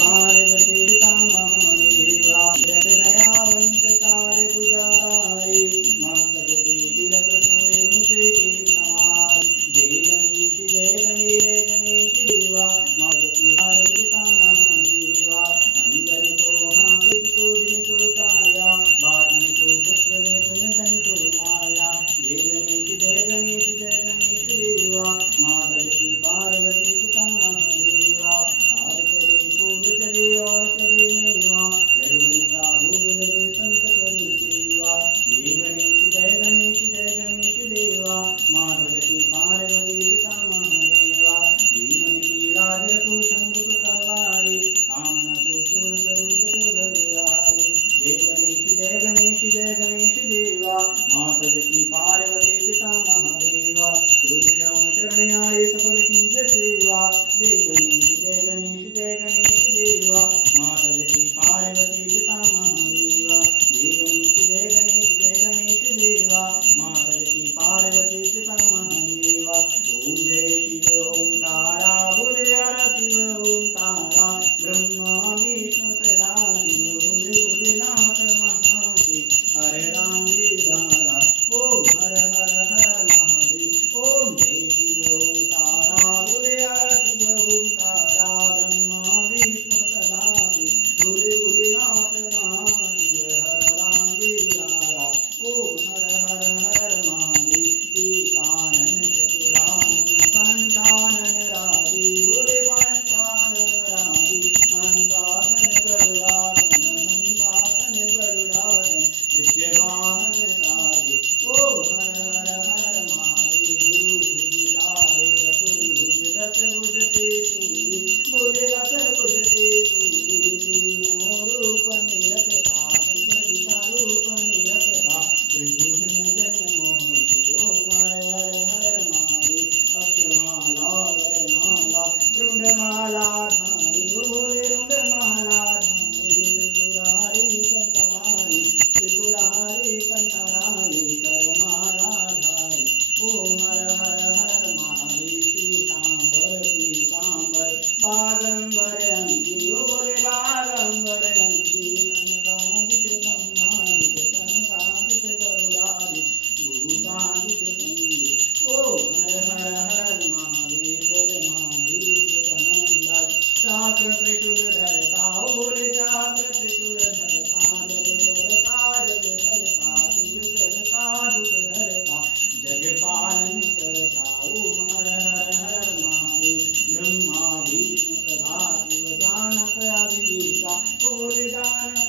पार्वती महादेवा दयावंत कार्य पुजारी मातृ तिलक सोए मुझे के समान जय गणेश देवा मातृ पार्वती महादेवा अंजन को हाथ को दिन को काया बादन को पुत्र वेतन धन को माया जय गणेश देवा मातृ पार्वती महादेवा हार चले फूल चले और चले मेवा लड्डू का भोग लगे संत करे सेवा ये गणेश देवा माधवती पार्वती पिता महादेवा जीवन की राज रखो शंभु कवारी कामना को पूर्ण करो जगदलयारी जय गणेश देवा माधवती पार्वती पिता महादेवा दुर्ग श्याम शरण आए सफल कीजिए सेवा जय गणेश देवा मातृ पार्वती पिता महादेवा जय गणेश देवा मातृ पार्वती पिता महादेवा ओम जय शिव ओंकारा बोले हर शिव ओंकारा ब्रह्मा विष्णु सदा शिव बोले भोलेनाथ महादेव हरे राम धारा ओम हर हर हर महादेव ओम जय शिव ओंकारा बोले हर शिव ओंकारा ब्रह्मा विष्णु सदा शिव बोले भोलेनाथ महादेव हर राम धारा ओम हर हर हर महादेव एकानन चतुरानन पंचानन राधे बोले पंचानन राधे हंसासन गरुड़ासन विद्यमान साधे ओम हर हर हर महादेव विचारे चतुर्भुज दशभुज ते सूर्य बोले दशभुज ते सूर्य तीनों रूप निरखता शंकर रूप निरखता त्रिभुवन जन मोहि ओम हर हर हर महादेव अक्षमाला वरमाला रुंडमाला धारी बोले रुंडमाला धारी त्रिपुरारी कंतरारी करमाला धारी ओम हर हर हर महादेव पीतांबर बागंबर अंगी बोले बागंबर अंगी तनकादित ब्रह्मादित तनकादित गरुड़ादित भूतादित संगी ओम हर हर हर महादेव तमोंदा चाक्र त्रिशूल धरता बोले चाक्र त्रिशूल धरता जग धरता दुख हरता जग पालन करता ओम हर हर हर महादेव ब्रह्मा विष्णु सदा शिव जानक अभिषेका बोले जानक